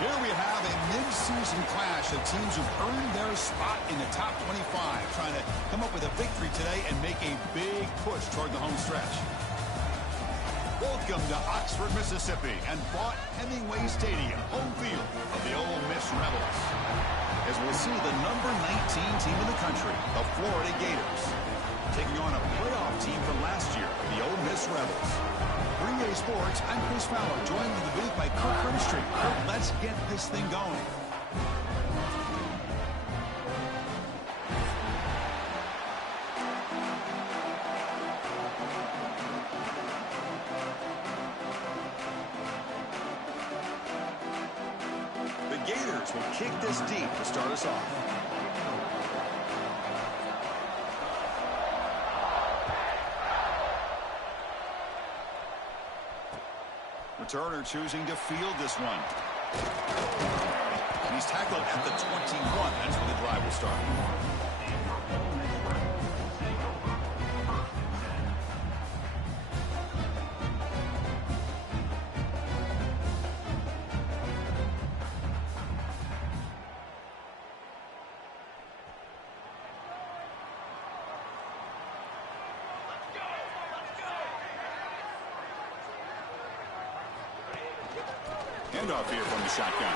Here we have a mid-season clash of teams who've earned their spot in the top 25, trying to come up with a victory today and make a big push toward the home stretch. Welcome to Oxford, Mississippi, and Vaught-Hemingway Stadium, home field of the Ole Miss Rebels. As we'll see the number 19 team in the country, the Florida Gators, taking on a playoff team from last year, the Ole Miss Rebels. 3A Sports, I'm Chris Fowler, joined in the booth by Kirk Hermstreet. Let's get this thing going. The Gators will kick this deep to start us off. Returner choosing to field this one. And he's tackled at the 21. That's where the drive will start. Handoff here from the shotgun.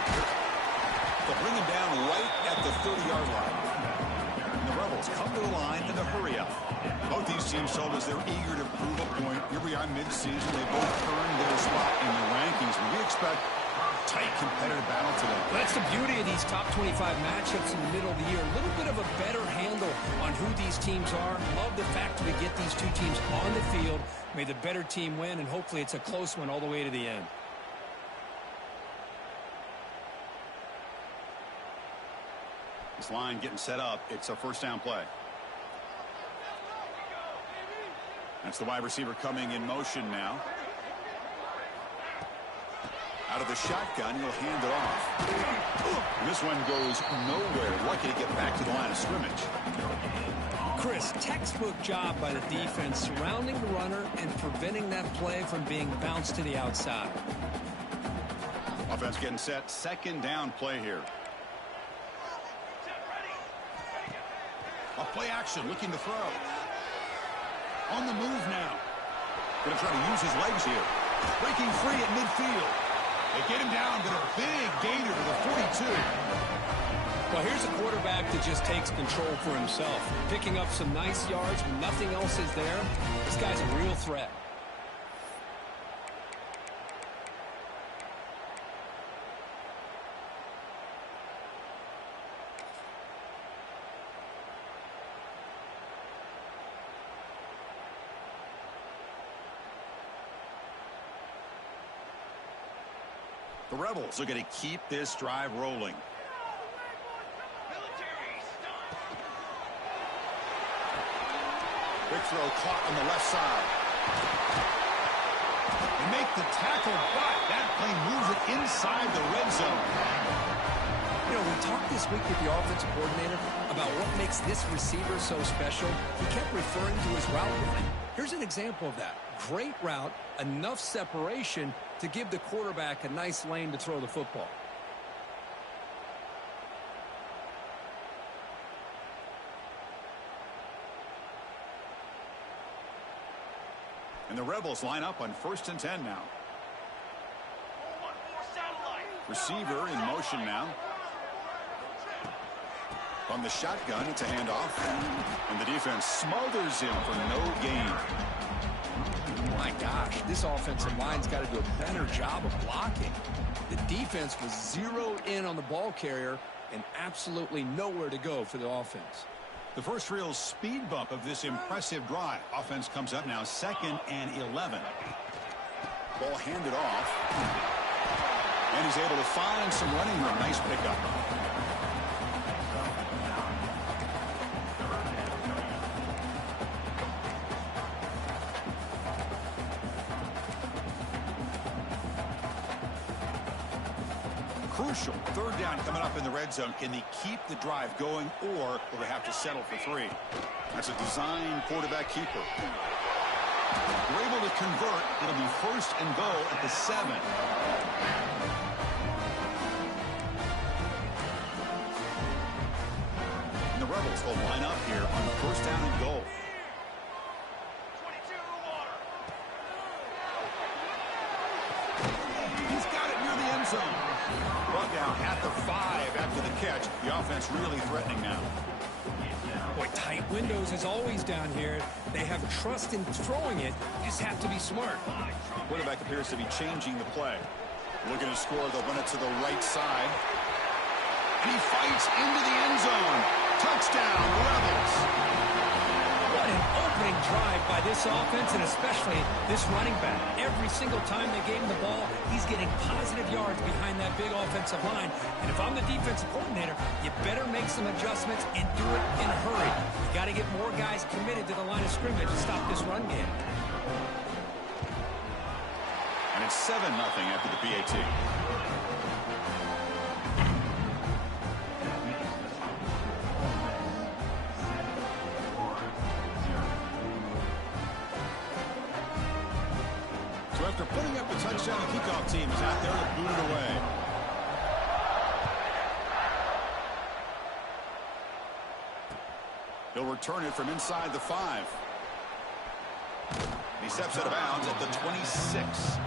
They'll bring him down right at the 30-yard line. And the Rebels come to the line in the hurry up. Both these teams told us they're eager to prove a point. Here we are mid-season. They both earned their spot in the rankings. We expect a tight competitive battle today. That's the beauty of these top 25 matchups in the middle of the year. A little bit of a better handle on who these teams are. Love the fact that we get these two teams on the field. May the better team win, and hopefully it's a close one all the way to the end. This line getting set up. It's a first down play. That's the wide receiver coming in motion now. Out of the shotgun, he'll hand it off. This one goes nowhere. Lucky to get back to the line of scrimmage. Chris, textbook job by the defense surrounding the runner and preventing that play from being bounced to the outside. Offense getting set. Second down play here. A play action, looking to throw. On the move now. Going to try to use his legs here. Breaking free at midfield. They get him down, but a big gainer to the 42. Well, here's a quarterback that just takes control for himself. Picking up some nice yards when nothing else is there. This guy's a real threat. The Rebels are going to keep this drive rolling. Big throw caught on the left side. They make the tackle, but that play moves it inside the red zone. You know, we talked this week with the offensive coordinator about what makes this receiver so special. He kept referring to his route running. Here's an example of that. Great route, enough separation to give the quarterback a nice lane to throw the football. And the Rebels line up on 1st and 10 now. Receiver in motion now. From the shotgun, it's a handoff. And the defense smothers him for no gain. My gosh, this offensive line's got to do a better job of blocking. The defense was zeroed in on the ball carrier and absolutely nowhere to go for the offense. The first real speed bump of this impressive drive. Offense comes up now 2nd and 11. Ball handed off. And he's able to find some running room. Nice pickup. Crucial. 3rd down coming up in the red zone. Can they keep the drive going, or will they have to settle for 3? That's a design quarterback keeper. We're able to convert. It'll be 1st and goal at the 7. defense will line up here on first down and goal. He's got it near the end zone. Brought down at the 5 after the catch. The offense really threatening now. Boy, tight windows is always down here. They have trust in throwing it. You just have to be smart. Quarterback appears to be changing the play. Looking to score, they'll run it to the right side. And he fights into the end zone. Touchdown, Rebels. What an opening drive by this offense, and especially this running back. Every single time they gave him the ball, he's getting positive yards behind that big offensive line. And if I'm the defensive coordinator, you better make some adjustments and do it in a hurry. You got to get more guys committed to the line of scrimmage to stop this run game. And it's 7-0 after the PAT. So after putting up a touchdown, the kickoff team is out there to boot it away. He'll return it from inside the 5. He steps out of bounds at the 26.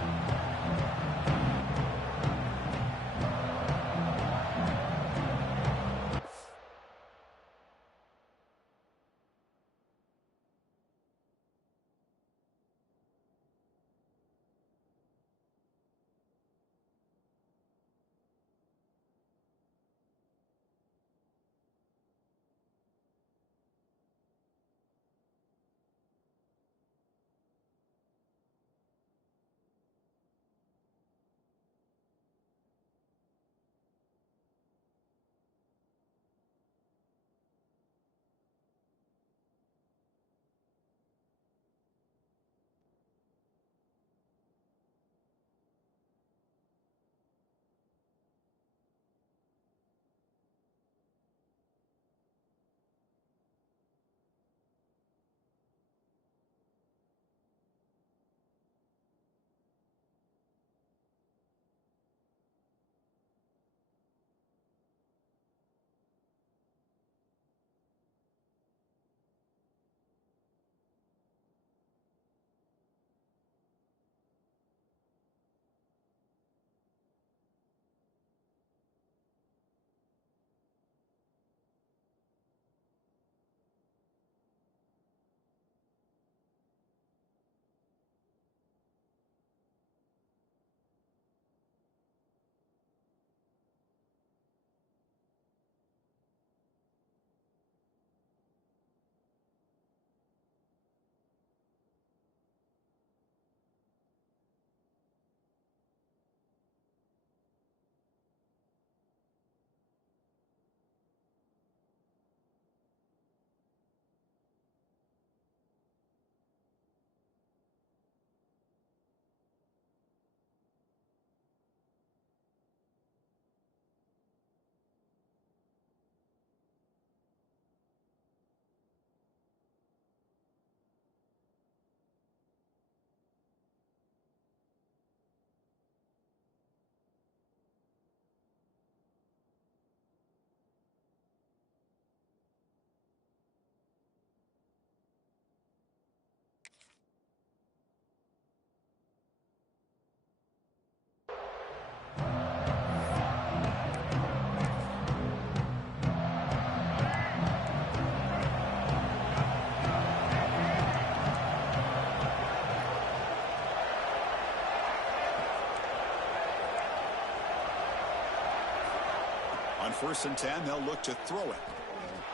On 1st and 10, they'll look to throw it.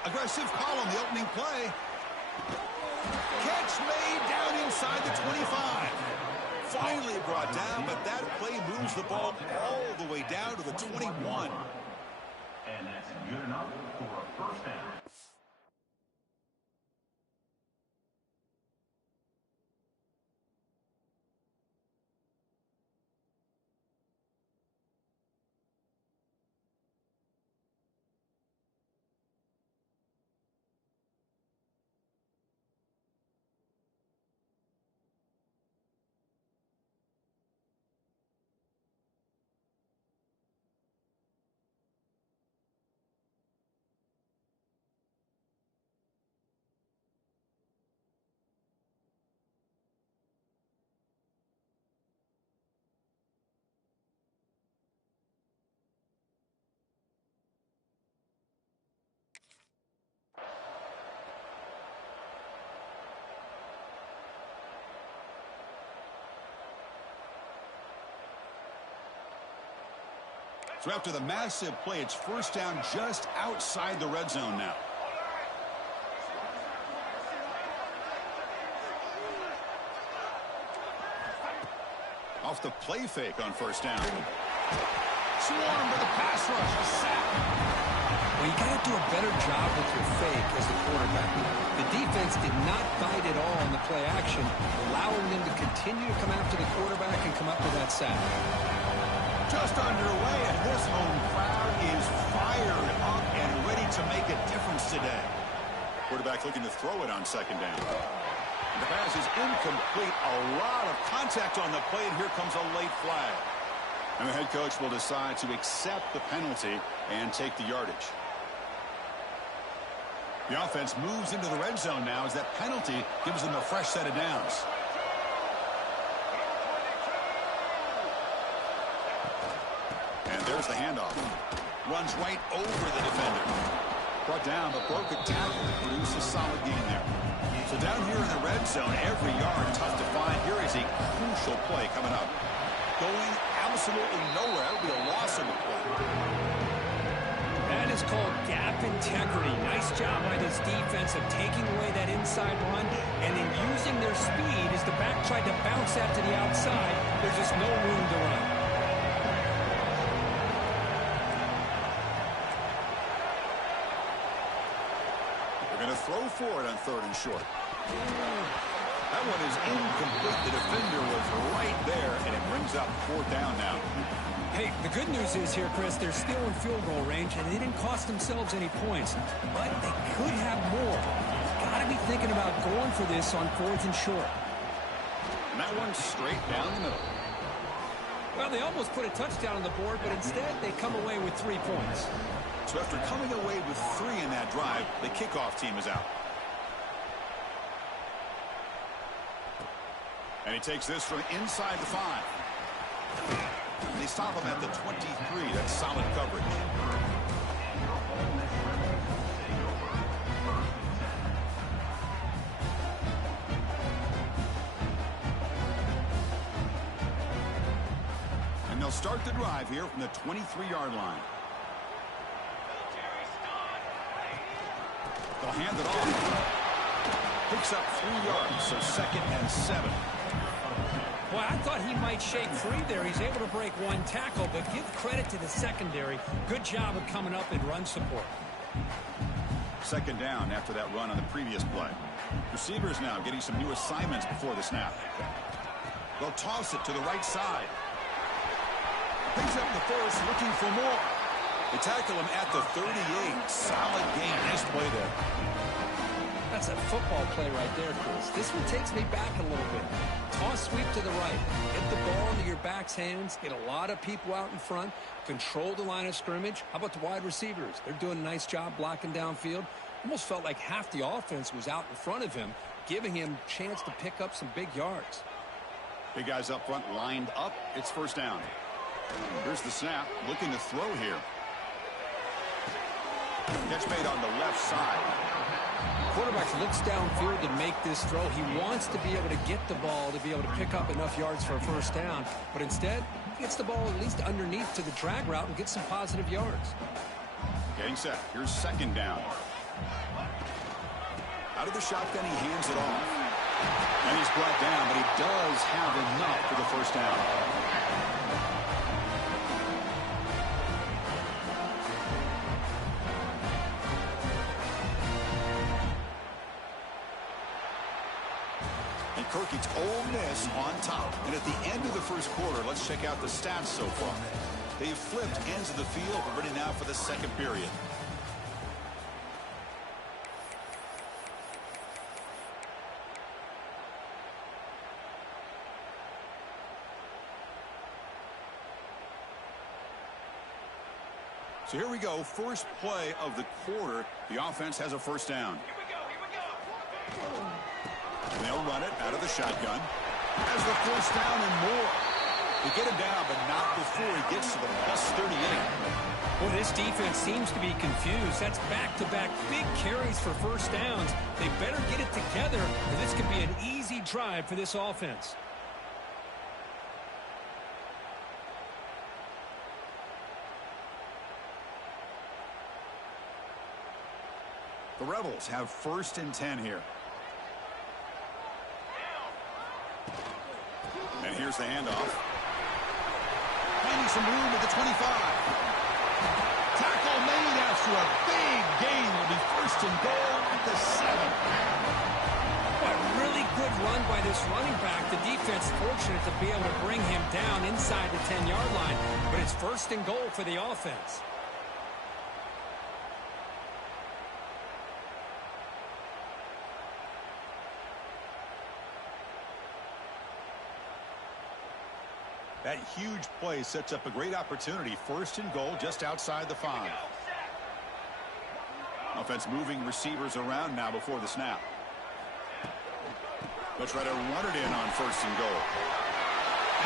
Aggressive call on the opening play. Catch made down inside the 25. Finally brought down, but that play moves the ball all the way down to the 21. And that's good enough for a first down. So after the massive play, it's first down just outside the red zone now. Off the play fake on first down. Swarm with a pass rush, a sack. Well, you got to do a better job with your fake as the quarterback. The defense did not bite at all in the play action, allowing them to continue to come after the quarterback and come up with that sack. Just underway, and this home crowd is fired up and ready to make a difference today. Quarterback looking to throw it on second down. The pass is incomplete. A lot of contact on the play, and here comes a late flag. And the head coach will decide to accept the penalty and take the yardage. The offense moves into the red zone now as that penalty gives them a fresh set of downs. And there's the handoff. Runs right over the defender. Brought down, but broke a tackle to produce a solid gain there. So down here in the red zone, every yard tough to find. Here is a crucial play coming up. Going absolutely nowhere. It'll be a loss of the play. That is called gap integrity. Nice job by this defense of taking away that inside run and then using their speed as the back tried to bounce that to the outside. There's just no room to run. They're going to throw for it on third and short. That one is incomplete. The defender was right there, and it brings up fourth down now. Hey, the good news is here, Chris, they're still in field goal range, and they didn't cost themselves any points. But they could have more. Got to be thinking about going for this on fourth and short. And that one's straight down the middle. Well, they almost put a touchdown on the board, but instead they come away with 3 points. So after coming away with 3 in that drive, the kickoff team is out. And he takes this from inside the 5. They stop him at the 23. That's solid coverage. And they'll start the drive here from the 23-yard line. They'll hand it off. Picks up 3 yards, so 2nd and 7. Well, I thought he might shake free there. He's able to break 1 tackle, but give credit to the secondary. Good job of coming up in run support. 2nd down after that run on the previous play. Receivers now getting some new assignments before the snap. They'll toss it to the right side. Picks up the first, looking for more. They tackle him at the 38. Solid gain. Nice play there. That's a football play right there, Chris. This one takes me back a little bit. Toss sweep to the right. Get the ball into your back's hands. Get a lot of people out in front. Control the line of scrimmage. How about the wide receivers? They're doing a nice job blocking downfield. Almost felt like half the offense was out in front of him, giving him a chance to pick up some big yards. Big guys up front lined up. It's first down. Here's the snap. Looking to throw here. Catch made on the left side. Quarterback looks downfield to make this throw. He wants to be able to get the ball to be able to pick up enough yards for a first down. But instead, he gets the ball at least underneath to the drag route and gets some positive yards. Getting set. Here's 2nd down. Out of the shotgun, he hands it off. And he's brought down, but he does have enough for the first down. It's Ole Miss on top. And at the end of the first quarter, let's check out the stats so far. They've flipped ends of the field. We're ready now for the second period. So here we go. First play of the quarter. The offense has a first down. They'll run it out of the shotgun. Has the first down and more. They get him down, but not before he gets to the +38. Well, this defense seems to be confused. That's back-to-back big carries for first downs. They better get it together, or this could be an easy drive for this offense. The Rebels have 1st and 10 here. And here's the handoff. Finding some room at the 25. Tackle made after a big gain. Will be 1st and goal at the 7. A really good run by this running back. The defense fortunate to be able to bring him down inside the 10-yard line. But it's 1st and goal for the offense. That huge play sets up a great opportunity. 1st and goal just outside the 5. Offense moving receivers around now before the snap. They'll try to run it in on 1st and goal.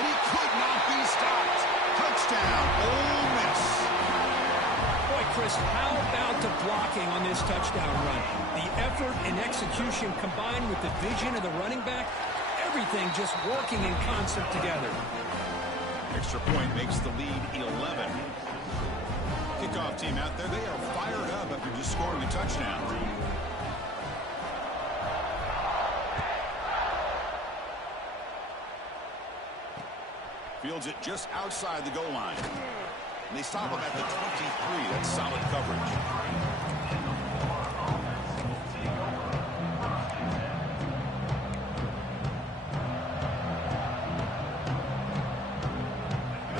And he could not be stopped. Touchdown, Ole Miss. Boy, Chris, how about the blocking on this touchdown run? The effort and execution combined with the vision of the running back, everything just working in concert together. Extra point makes the lead 11. Kickoff team out there, they are fired up after just scoring a touchdown. Fields it just outside the goal line. And they stop him at the 23. That's solid coverage.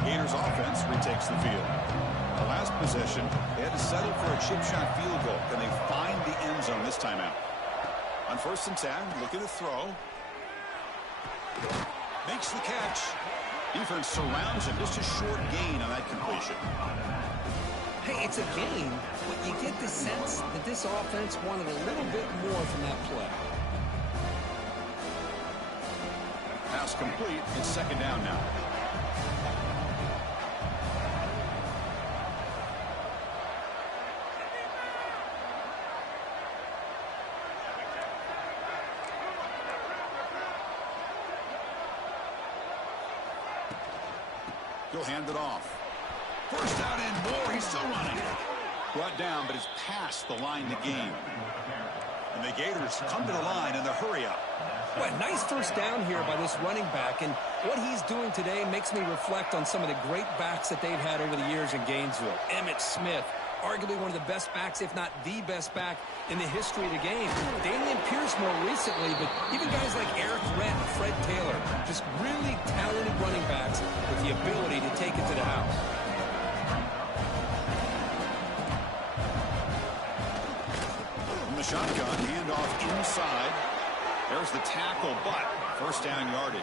Gators offense retakes the field. The last possession, they had to settle for a chip shot field goal. Can they find the end zone this time out? On 1st and 10, looking to throw. Makes the catch. Defense surrounds him. Just a short gain on that completion. Hey, it's a gain, but you get the sense that this offense wanted a little bit more from that play. Pass complete. It's 2nd down now. He'll hand it off. 1st down and more. He's still running. Brought down, but it's past the line to gain. And the Gators come to the line in the hurry-up. Well, nice 1st down here by this running back. And what he's doing today makes me reflect on some of the great backs that they've had over the years in Gainesville. Emmitt Smith, arguably one of the best backs, if not the best back in the history of the game. Damian Pierce more recently, but even guys like Eric Rett and Fred Taylor, just really talented running backs with the ability to take it to the house. From the shotgun, handoff inside. There's the tackle, but 1st down yardage.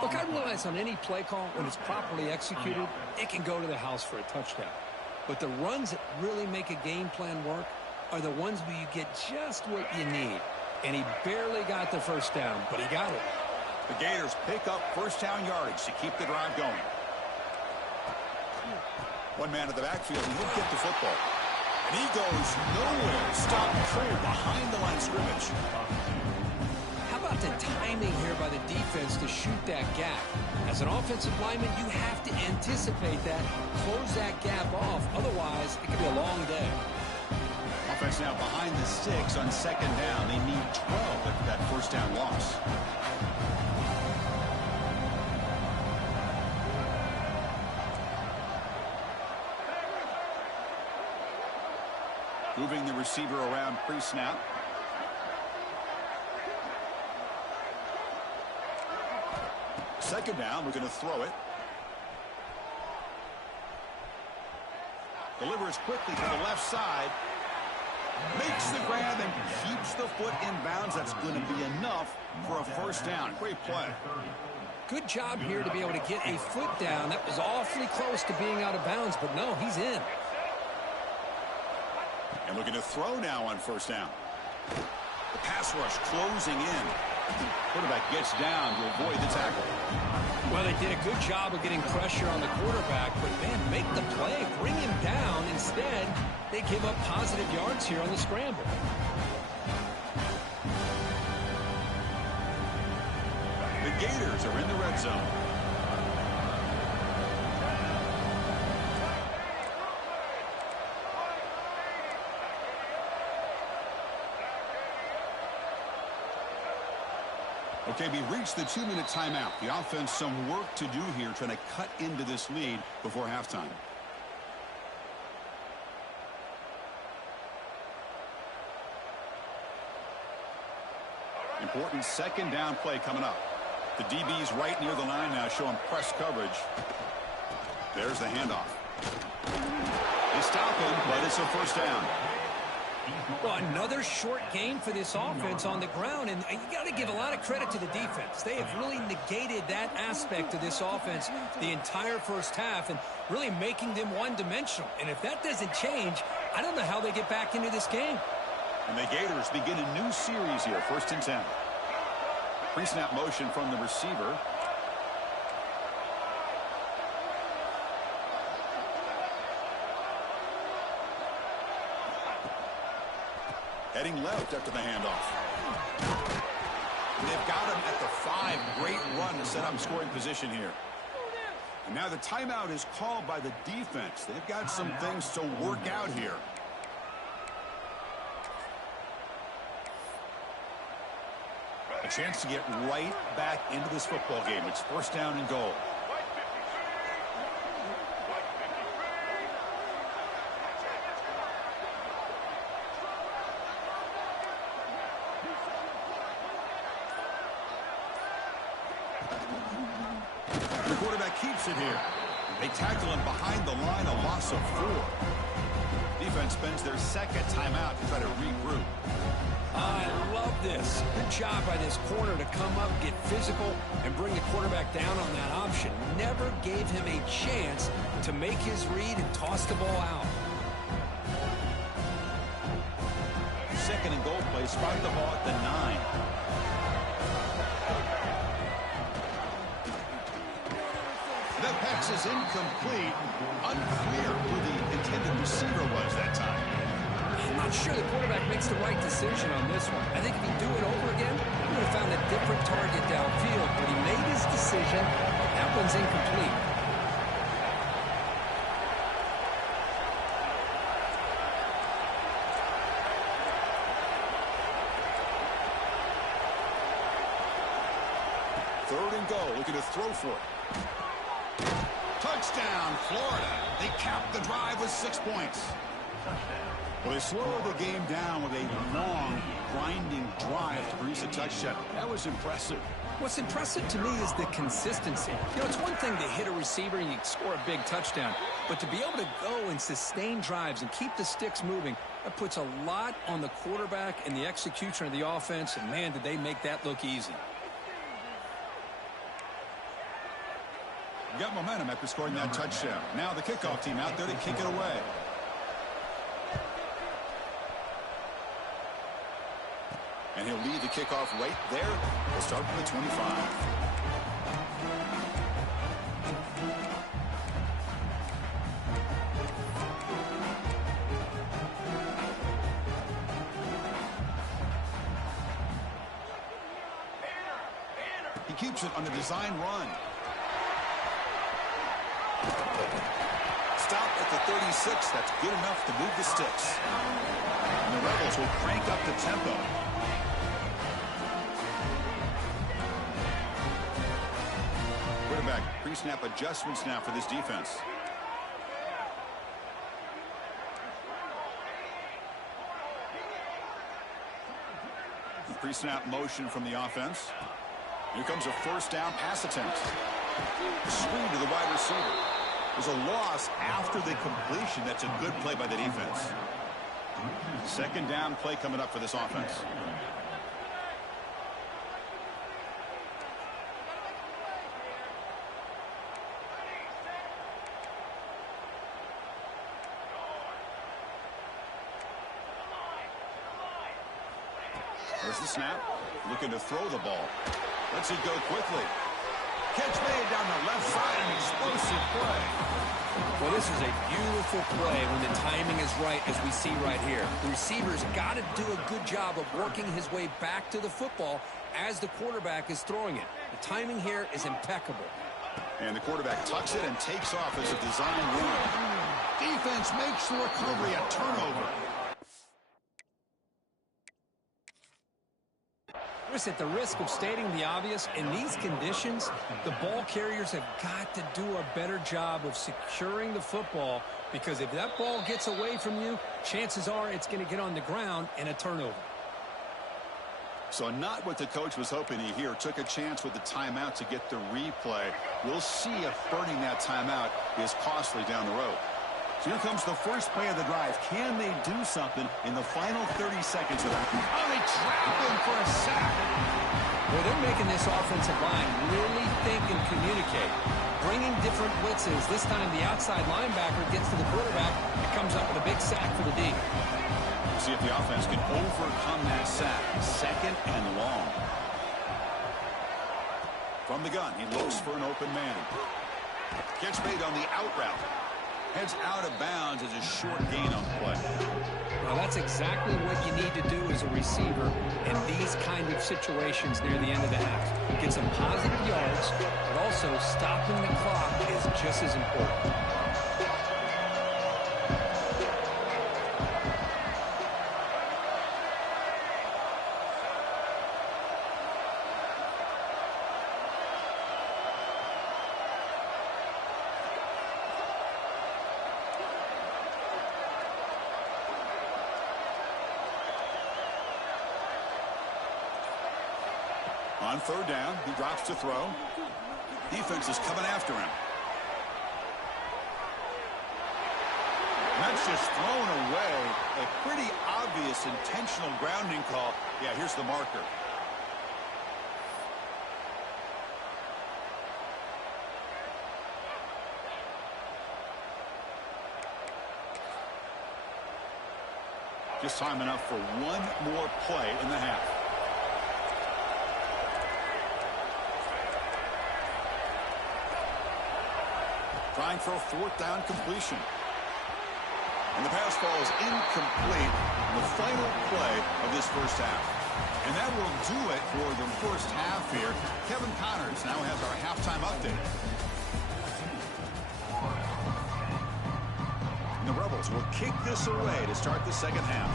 Look, I realize on any play call, when it's properly executed, it can go to the house for a touchdown. But the runs that really make a game plan work are the ones where you get just what you need. And he barely got the 1st down, but he got it. The Gators pick up 1st down yardage to keep the drive going. One man at the backfield, and he'll get the football. And he goes nowhere. Stopped cold behind the line of scrimmage. How about the timing here by the defense to shoot that gap? As an offensive lineman, you have to anticipate that, close that gap off. Otherwise, it could be a long day. Offense now behind the 6 on 2nd down. They need 12 at that 1st down loss. Moving the receiver around pre-snap. Second down, we're going to throw it. Delivers quickly to the left side. Makes the grab and keeps the foot in bounds. That's going to be enough for a 1st down. Great play. Good job here to be able to get a foot down. That was awfully close to being out of bounds, but no, he's in. And looking to throw now on 1st down. The pass rush closing in. Quarterback gets down to avoid the tackle. Well, they did a good job of getting pressure on the quarterback, but man, make the play, bring him down. Instead, they give up positive yards here on the scramble. The Gators are in the red zone. Okay, we reached the 2-minute timeout. The offense some work to do here, trying to cut into this lead before halftime. Important second down play coming up. The DB's right near the line now, showing press coverage. There's the handoff. They stop him, but it's a first down. Well, another short gain for this offense on the ground, and you got to give a lot of credit to the defense. They have really negated that aspect of this offense the entire first half and really making them one-dimensional. And if that doesn't change, I don't know how they get back into this game. And the Gators begin a new series here, 1st and 10. Pre-snap motion from the receiver. Heading left after the handoff. They've got him at the 5. Great run to set up scoring position here. And now the timeout is called by the defense. They've got some things to work out here. A chance to get right back into this football game. It's 1st down and goal. The quarterback keeps it here. They tackle him behind the line, a loss of 4. Defense spends their second timeout to try to regroup. I love this. Good job by this corner to come up, get physical, and bring the quarterback down on that option. Never gave him a chance to make his read and toss the ball out. Second and goal play, spot the ball at the 9. The pass is incomplete. Unclear who the intended receiver was that time. I'm not sure the quarterback makes the right decision on this one. I think if he'd do it over again, he would have found a different target downfield. But he made his decision. That one's incomplete. Third and goal, looking to throw for it. Touchdown, Florida. They capped the drive with 6 points. Well, they slowed the game down with a long, grinding drive to produce a touchdown. That was impressive. What's impressive to me is the consistency. You know, it's one thing to hit a receiver and you score a big touchdown, but to be able to go and sustain drives and keep the sticks moving, that puts a lot on the quarterback and the execution of the offense, and man, did they make that look easy. Got momentum after scoring that touchdown. Now the kickoff team out there to kick it away. And he'll lead the kickoff right there. We'll start with the 25. He keeps it on the design run. Stop at the 36. That's good enough to move the sticks. And the Rebels will crank up the tempo. Quarterback pre-snap adjustments now for this defense. Pre-snap motion from the offense. Here comes a first down pass attempt. Screen to the wide receiver. There's a loss after the completion. That's a good play by the defense. Second down play coming up for this offense. There's the snap. Looking to throw the ball. Lets it go quickly. Catch made down the left side. An explosive play. Well, this is a beautiful play when the timing is right, as we see right here. The receiver's got to do a good job of working his way back to the football as the quarterback is throwing it. The timing here is impeccable. And the quarterback tucks it and takes off as a design run. Defense makes the recovery a turnover. Chris, at the risk of stating the obvious, in these conditions, the ball carriers have got to do a better job of securing the football, because if that ball gets away from you, chances are it's going to get on the ground and a turnover. So not what the coach was hoping to hear. Took a chance with the timeout to get the replay. We'll see if burning that timeout is costly down the road. So here comes the first play of the drive. Can they do something in the final 30 seconds of that? Oh, they trap him for a sack. Well, they're making this offensive line really think and communicate. Bringing different blitzes. This time the outside linebacker gets to the quarterback and comes up with a big sack for the D. See if the offense can overcome that sack. Second and long. From the gun, he looks for an open man. Catch made on the out route. Heads out of bounds as a short gain on the play. Well, that's exactly what you need to do as a receiver in these kind of situations near the end of the half. Get some positive yards, but also stopping the clock is just as important. On third down, he drops to throw. Defense is coming after him. That's just thrown away. A pretty obvious intentional grounding call. Yeah, here's the marker. Just time enough for one more play in the half. Trying for a fourth down completion. And the pass falls incomplete in the final play of this first half. And that will do it for the first half here. Kevin Connors now has our halftime update. And the Rebels will kick this away to start the second half.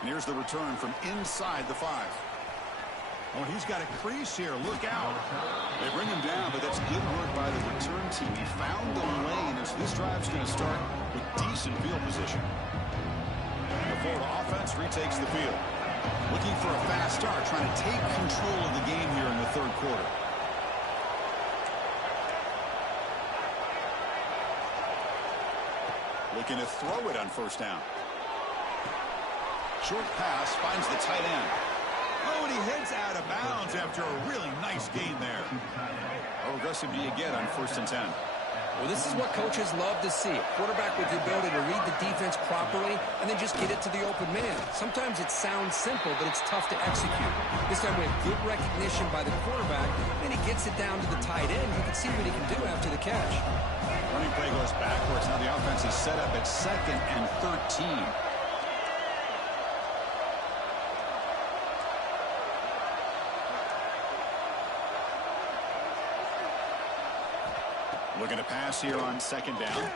And here's the return from inside the 5. Oh, he's got a crease here. Look out. They bring him down, but that's good work by the return team. He found the lane as this drive's going to start with decent field position. The Florida offense retakes the field. Looking for a fast start, trying to take control of the game here in the third quarter. Looking to throw it on first down. Short pass finds the tight end. Oh, and he heads out of bounds after a really nice gain there. How aggressive do you get on 1st and 10? Well, this is what coaches love to see. A quarterback with the ability to read the defense properly and then just get it to the open man. Sometimes it sounds simple, but it's tough to execute. This time we have good recognition by the quarterback, and he gets it down to the tight end. You can see what he can do after the catch. Running play goes backwards. Now the offense is set up at 2nd and 13. Looking to pass here on 2nd down.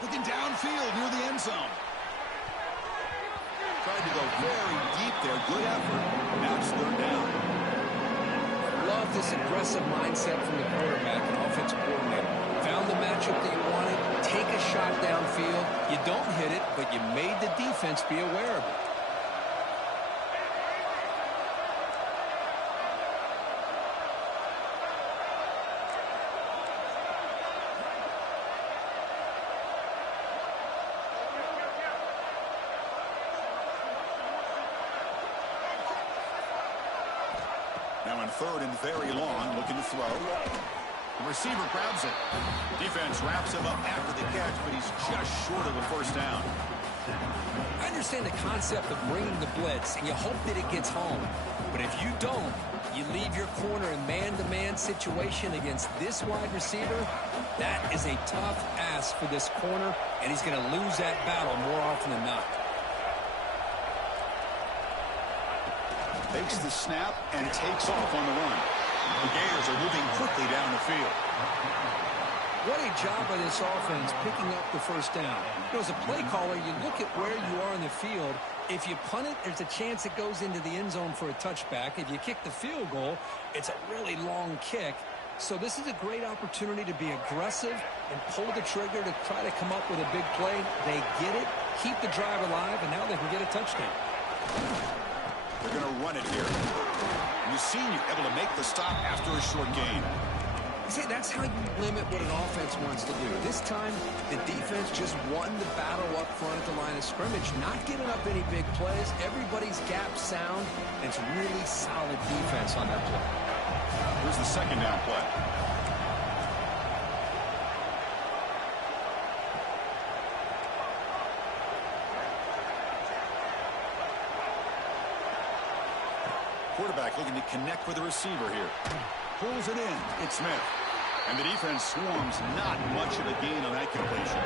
Looking downfield near the end zone. Tried to go very deep there. Good effort. Now it's 3rd down. Love this aggressive mindset from the quarterback and offensive coordinator. Found the matchup that you wanted. Take a shot downfield. You don't hit it, but you made the defense be aware of it. Now in 3rd and very long, looking to throw. The receiver grabs it. Defense wraps him up after the catch, but he's just short of a 1st down. I understand the concept of bringing the blitz, and you hope that it gets home. But if you don't, you leave your corner in man-to-man situation against this wide receiver. That is a tough ask for this corner, and he's going to lose that battle more often than not. Takes the snap and takes off on the run. The Gators are moving quickly down the field. What a job by this offense picking up the first down. You know, as a play caller, you look at where you are in the field. If you punt it, there's a chance it goes into the end zone for a touchback. If you kick the field goal, it's a really long kick. So this is a great opportunity to be aggressive and pull the trigger to try to come up with a big play. They get it, keep the drive alive, and now they can get a touchdown. They're going to run it here. You've seen you're able to make the stop after a short gain. See, that's how you limit what an offense wants to do. This time, the defense just won the battle up front at the line of scrimmage, not giving up any big plays. Everybody's gap sound, and it's really solid defense on that play. Here's the second down play. Quarterback looking to connect with the receiver here. Pulls it in. It's Smith. And the defense swarms, not much of a gain on that completion.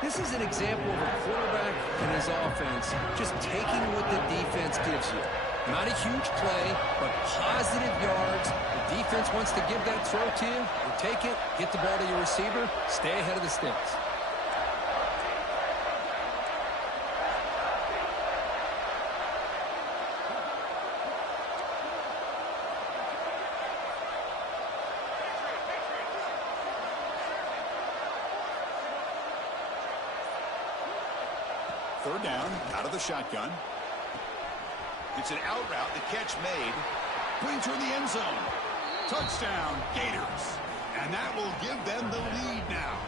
This is an example of a quarterback and his offense just taking what the defense gives you. Not a huge play, but positive yards. The defense wants to give that throw to you. You take it, get the ball to your receiver, stay ahead of the sticks. Third down, out of the shotgun. It's an out route, the catch made. Brings her in the end zone. Touchdown, Gators. And that will give them the lead now.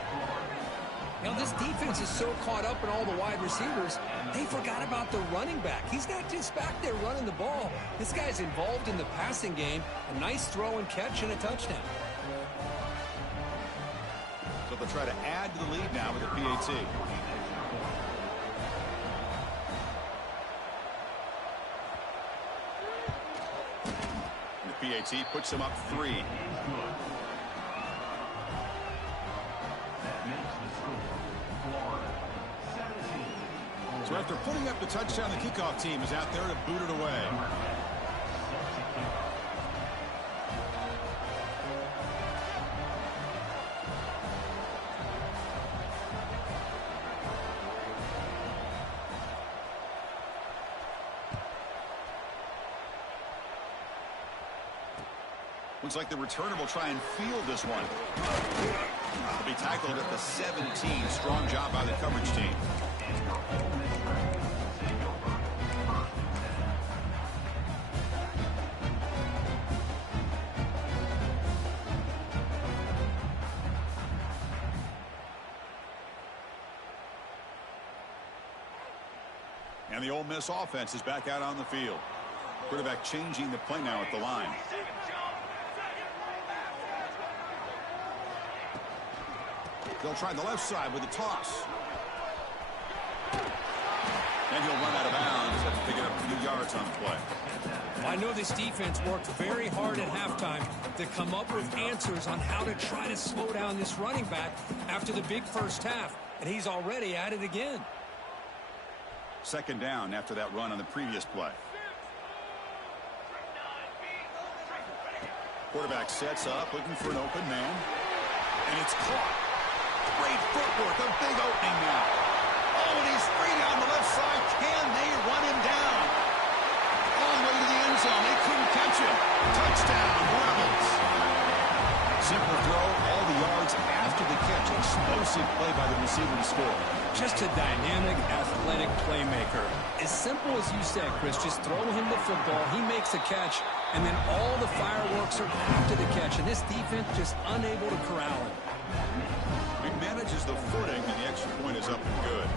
You know, this defense is so caught up in all the wide receivers, they forgot about the running back. He's not just back there running the ball. This guy's involved in the passing game. A nice throw and catch and a touchdown. So they'll try to add to the lead now with a PAT. PAT puts him up 3. So after putting up the touchdown, the kickoff team is out there to boot it away. Looks like the returner will try and field this one. Will be tackled at the 17. Strong job by the coverage team. And the Ole Miss offense is back out on the field. Quarterback changing the play now at the line. They'll try the left side with a toss. And he'll run out of bounds after picking up a few yards on the play. Well, I know this defense worked very hard at halftime to come up with answers on how to try to slow down this running back after the big first half. And he's already at it again. Second down after that run on the previous play. Quarterback sets up, looking for an open man. And it's caught. Great footwork, a big opening now. Oh, and he's free down the left side. Can they run him down? All the way to the end zone. They couldn't catch him. Touchdown, Rebels. Simple throw, all the yards after the catch. Explosive play by the receiver to score. Just a dynamic, athletic playmaker. As simple as you said, Chris, just throw him the football. He makes a catch, and then all the fireworks are after the catch. And this defense just unable to corral him. He manages the footing, and the extra point is up and good.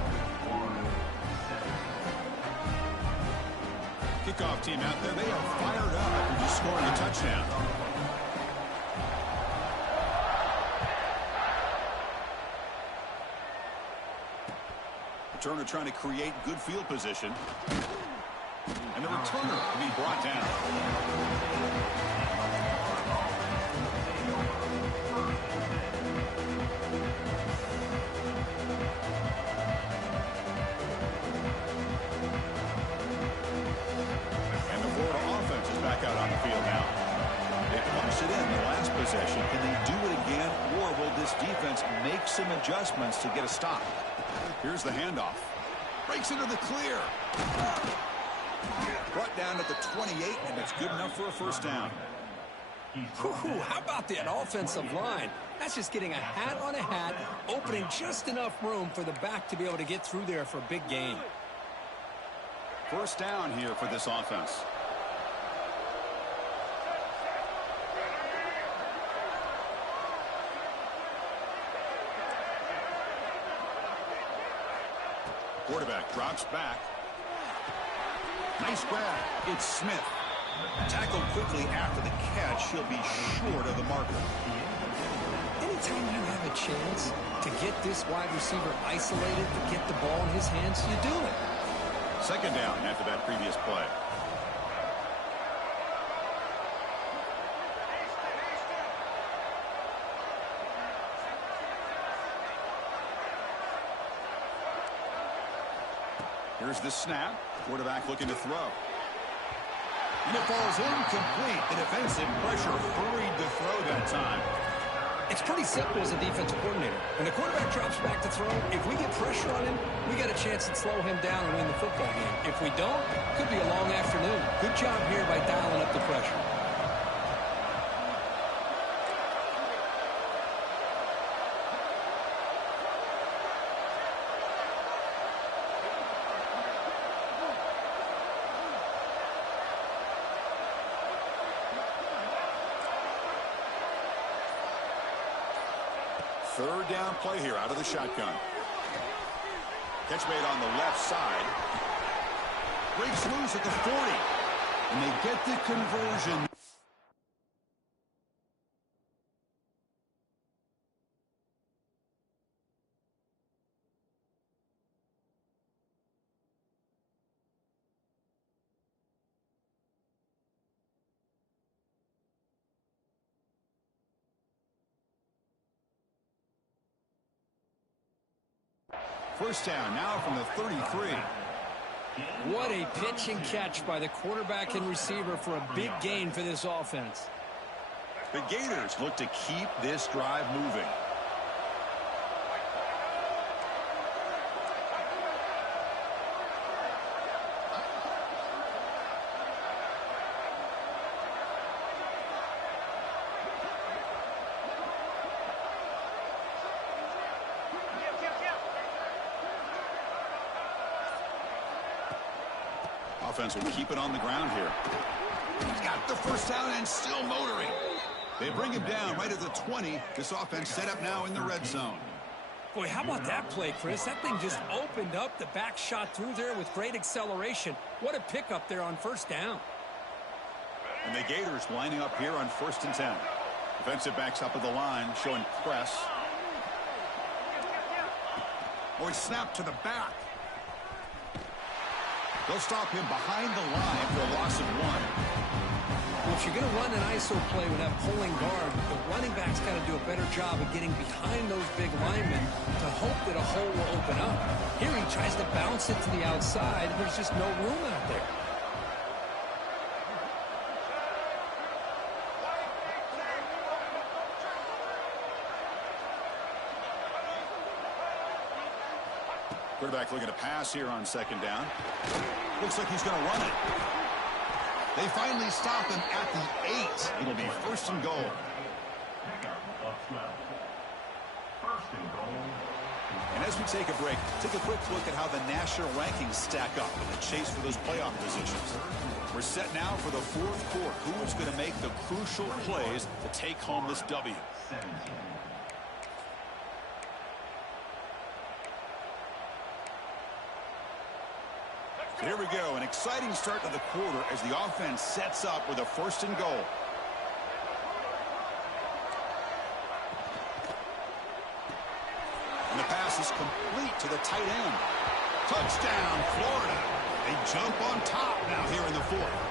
Kickoff team out there, they are fired up after just scoring a touchdown. Returner trying to create good field position. And the returner will be brought down. And the Florida offense is back out on the field now. They punched it in the last possession. Can they do it again, or will this defense make some adjustments to get a stop? Here's the handoff. Breaks into the clear. Brought down at the 28, and it's good enough for a first down. Whew, how about that offensive line? That's just getting a hat on a hat, opening just enough room for the back to be able to get through there for a big gain. First down here for this offense. Quarterback drops back. Nice grab. It's Smith. Tackled quickly after the catch. He'll be short of the marker. Anytime you have a chance to get this wide receiver isolated, to get the ball in his hands, you do it. Second down after that previous play. Here's the snap. Quarterback looking to throw. And it falls incomplete. The defensive pressure hurried to throw that time. It's pretty simple as a defensive coordinator. When the quarterback drops back to throw, if we get pressure on him, we got a chance to slow him down and win the football game. If we don't, could be a long afternoon. Good job here by dialing up the pressure. Third down play here out of the shotgun. Catch made on the left side. Breaks loose at the 40. And they get the conversion. First down now from the 33. What a pitch and catch by the quarterback and receiver for a big gain for this offense. The Gators look to keep this drive moving. Offense will keep it on the ground here. He's got the first down and still motoring. They bring him down right at the 20. This offense set up now in the red zone. Boy, how about that play, Chris? That thing just opened up. The back shot through there with great acceleration. What a pickup there on first down. And the Gators lining up here on 1st and 10. Defensive backs up at the line, showing press. Oh, it's snapped to the back. They'll stop him behind the line for a loss of 1. Well, if you're going to run an ISO play with that pulling guard, the running back's got to do a better job of getting behind those big linemen to hope that a hole will open up. Here he tries to bounce it to the outside, and there's just no room out there. Quarterback looking to pass here on second down. Looks like he's going to run it. They finally stop him at the 8. It'll be 1st and goal. And as we take a break, take a quick look at how the national rankings stack up in the chase for those playoff positions. We're set now for the 4th quarter. Who is going to make the crucial plays to take home this W? Here we go, an exciting start to the quarter as the offense sets up with a 1st and goal. And the pass is complete to the tight end. Touchdown, Florida. They jump on top now here in the 4th.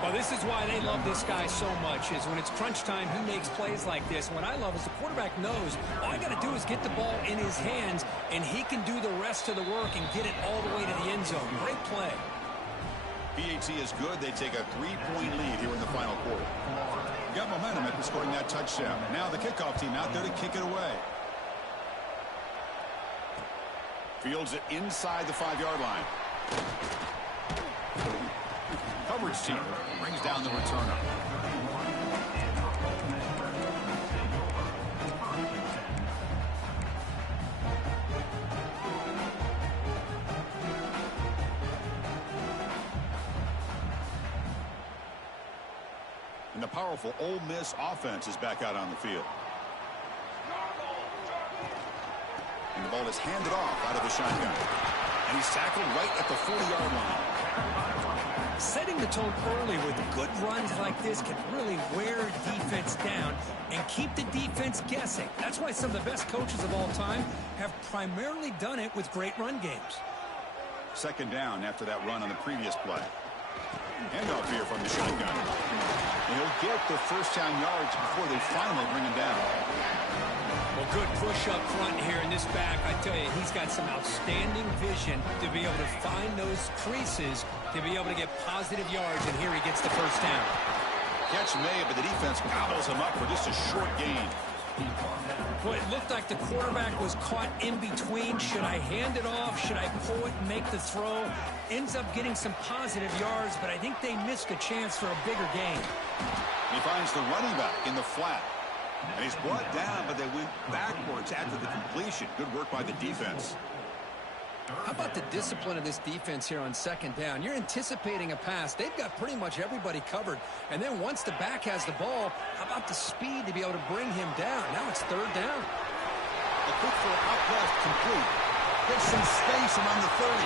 Well, this is why they love this guy so much, is when it's crunch time, he makes plays like this. What I love is the quarterback knows all I got to do is get the ball in his hands, and he can do the rest of the work and get it all the way to the end zone. Great play. PAT is good. They take a 3-point lead here in the final quarter. got momentum after scoring that touchdown. Now the kickoff team out there to kick it away. Fields it inside the 5-yard line. Coverage team brings down the returner. And the powerful Ole Miss offense is back out on the field. And the ball is handed off out of the shotgun. And he's tackled right at the 40-yard line. Setting the tone early with good runs like this can really wear defense down and keep the defense guessing. That's why some of the best coaches of all time have primarily done it with great run games. Second down after that run on the previous play. Handoff here from the shotgun. And he'll get the first down yards before they finally bring him down. Well, good push up front here in this back. I tell you, he's got some outstanding vision to be able to find those creases, to be able to get positive yards, and here he gets the first down. Catch made, but the defense gobbles him up for just a short gain. Boy, it looked like the quarterback was caught in between. Should I hand it off? Should I pull it and make the throw? Ends up getting some positive yards, but I think they missed a chance for a bigger gain. He finds the running back in the flat. And he's brought down, but they went backwards after the completion. Good work by the defense. How about the discipline of this defense here on second down? You're anticipating a pass. They've got pretty much everybody covered. And then once the back has the ball, how about the speed to be able to bring him down? Now it's third down. A quick throw out left, complete. Gets some space around the 30.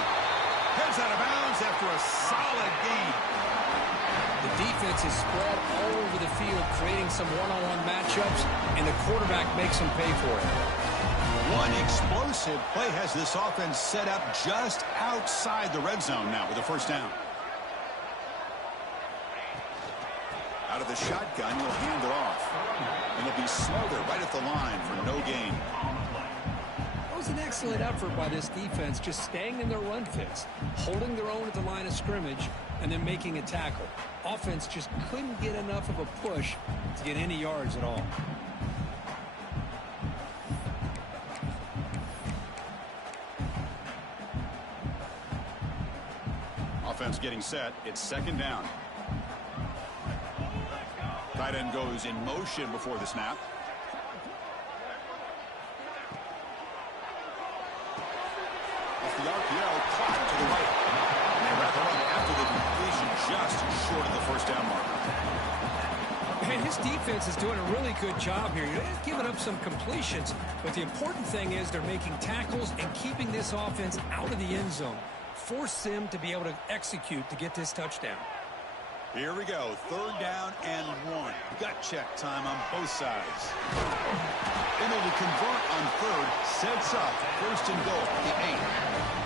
Heads out of bounds after a solid gain. The defense is spread all over the field, creating some one-on-one matchups, and the quarterback makes them pay for it. One explosive play has this offense set up just outside the red zone now with a first down. Out of the shotgun, he'll hand it off. And he'll be smothered right at the line for no gain. That was an excellent effort by this defense, just staying in their run fits, holding their own at the line of scrimmage, and then making a tackle. Offense just couldn't get enough of a push to get any yards at all. Offense getting set. It's second down. Tight end goes in motion before the snap. Off the RPO, clock to the right. And they wrap him up after the completion, just short of the first down marker. And his defense is doing a really good job here. They're giving up some completions, but the important thing is they're making tackles and keeping this offense out of the end zone. Force them to be able to execute to get this touchdown. Here we go. Third down and 1. Gut check time on both sides. Able to convert on third. Sets up first and goal at the 8.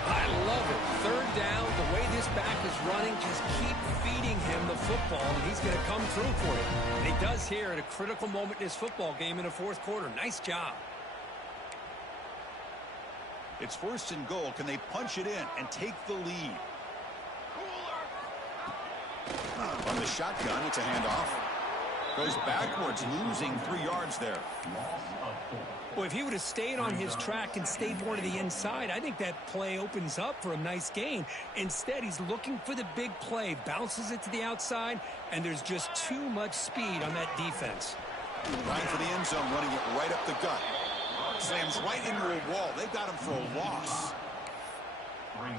I love it. Third down, the way this back is running, just keep feeding him the football, and he's going to come through for you. And he does here at a critical moment in this football game in the fourth quarter. Nice job. It's first and goal. Can they punch it in and take the lead? From the shotgun, it's a handoff. Goes backwards, losing 3 yards there. Well, if he would have stayed on his track and stayed more to the inside, I think that play opens up for a nice gain. Instead, he's looking for the big play, bounces it to the outside, and there's just too much speed on that defense. Trying for the end zone, running it right up the gut. Slams right into a wall. They've got him for a loss.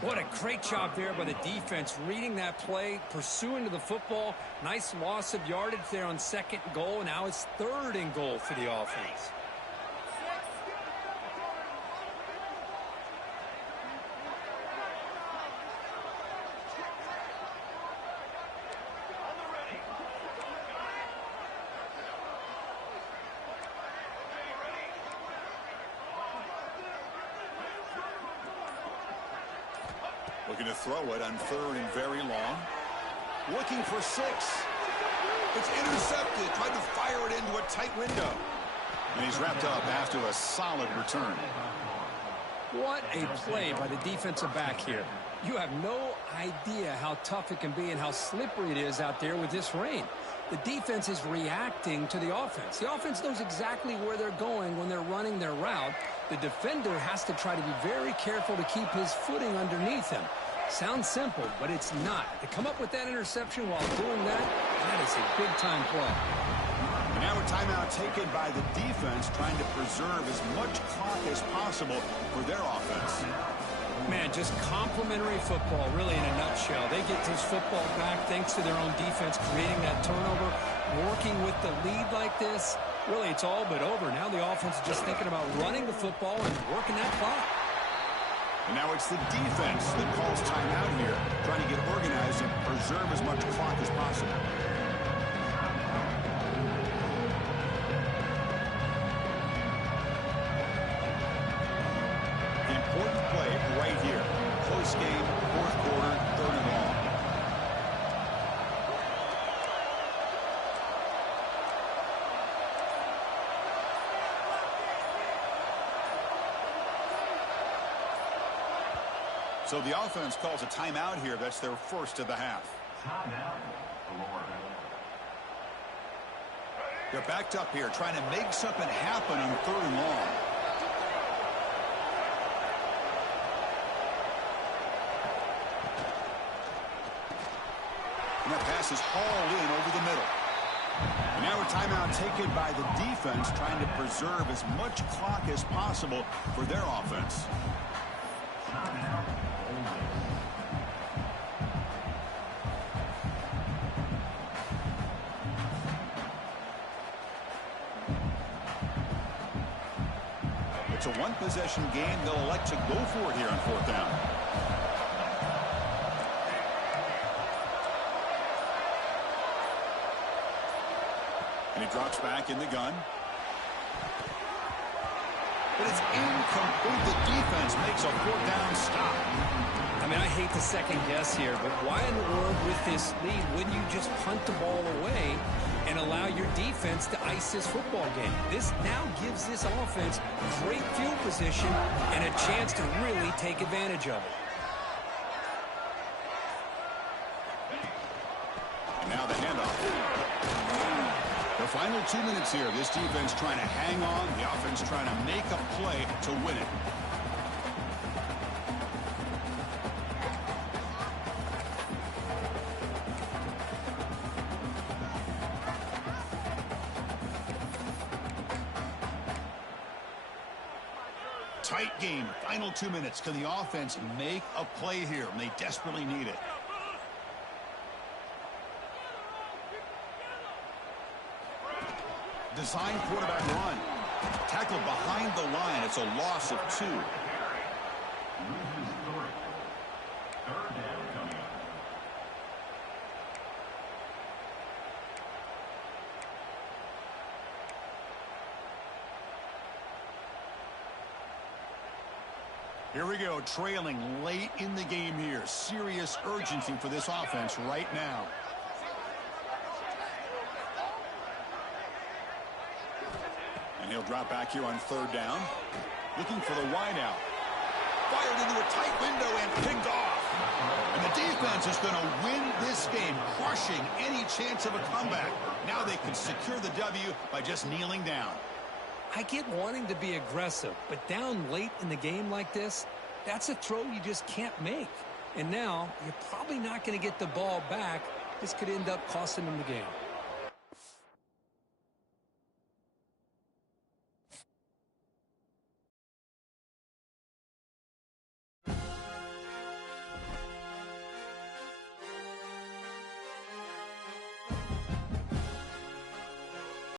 What a great job there by the defense, reading that play, pursuing to the football. Nice loss of yardage there on second and goal. Now it's third and goal for the offense. Looking to throw it on third and very long. Looking for 6. It's intercepted. Tried to fire it into a tight window. And he's wrapped up after a solid return. What a play by the defensive back here. You have no idea how tough it can be and how slippery it is out there with this rain. The defense is reacting to the offense. The offense knows exactly where they're going when they're running their route. The defender has to try to be very careful to keep his footing underneath him. Sounds simple, but it's not. To come up with that interception while doing that is a big-time play. And now a timeout taken by the defense, trying to preserve as much clock as possible for their offense. Man, just complimentary football, really, in a nutshell. They get this football back thanks to their own defense, creating that turnover, working with the lead like this. Really, it's all but over. Now the offense is just thinking about running the football and working that clock. And now it's the defense that calls timeout here, trying to get organized and preserve as much clock as possible. Important play right here. Close game, fourth quarter, 3rd and long. So the offense calls a timeout here. That's their first of the half. Timeout, Florida. They're backed up here, trying to make something happen on 3rd and long. And that pass is hauled in over the middle. And now a timeout taken by the defense, trying to preserve as much clock as possible for their offense. It's a one-possession game. They'll elect to go for it here on 4th down. And he drops back in the gun. But it's incomplete. The defense makes a 4th down stop. I mean, I hate to second guess here, but why in the world with this lead wouldn't you just punt the ball away and allow your defense to ice this football game? This now gives this offense great field position and a chance to really take advantage of it. And now the handoff. The final 2 minutes here. This defense trying to hang on. The offense trying to make a play to win it. Tight game. Final 2 minutes. Can the offense make a play here? And they desperately need it. Design quarterback run. Tackled behind the line. It's a loss of 2. Loses 3. 3rd down coming up. Here we go, trailing late in the game here. Serious urgency for this offense right now. And he'll drop back here on 3rd down. Looking for the wideout. Fired into a tight window and picked off. And the defense is going to win this game, crushing any chance of a comeback. Now they can secure the W by just kneeling down. I get wanting to be aggressive, but down late in the game like this, that's a throw you just can't make. And now you're probably not going to get the ball back. This could end up costing them the game.